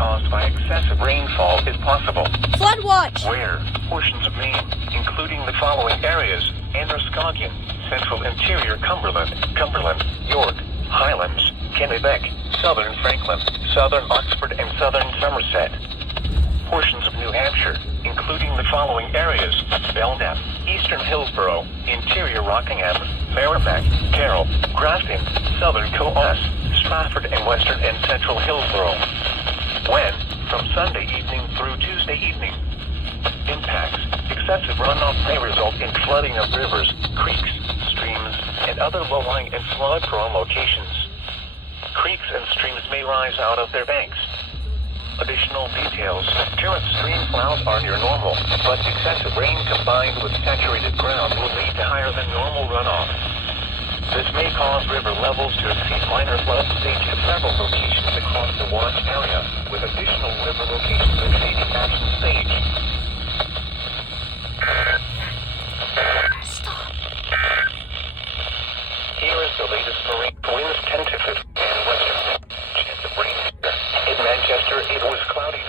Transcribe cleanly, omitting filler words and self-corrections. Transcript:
caused by excessive rainfall is possible. Flood watch! Where portions of Maine, including the following areas: Androscoggin, Central Interior Cumberland, York, Highlands, Kennebec, Southern Franklin, Southern Oxford, and Southern Somerset. Portions of New Hampshire, including the following areas: Belknap, Eastern Hillsborough, Interior Rockingham, Merrimack, Carroll, Grafton, Southern Coos, Stratford, and Western and Central Hillsborough. When? From Sunday evening through Tuesday evening. Impacts: excessive runoff may result in flooding of rivers, creeks, streams, and other low-lying and flood-prone locations. Creeks and streams may rise out of their banks. Additional details: current stream flows are near normal, but excessive rain combined with saturated ground will lead to higher than normal runoff. This may cause river levels to exceed minor flood stage at several locations across the watch area, with additional river locations exceeding action stage. Stop. Here is the latest marine winds 10 to 15 and western chance of rain. In Manchester, it was cloudy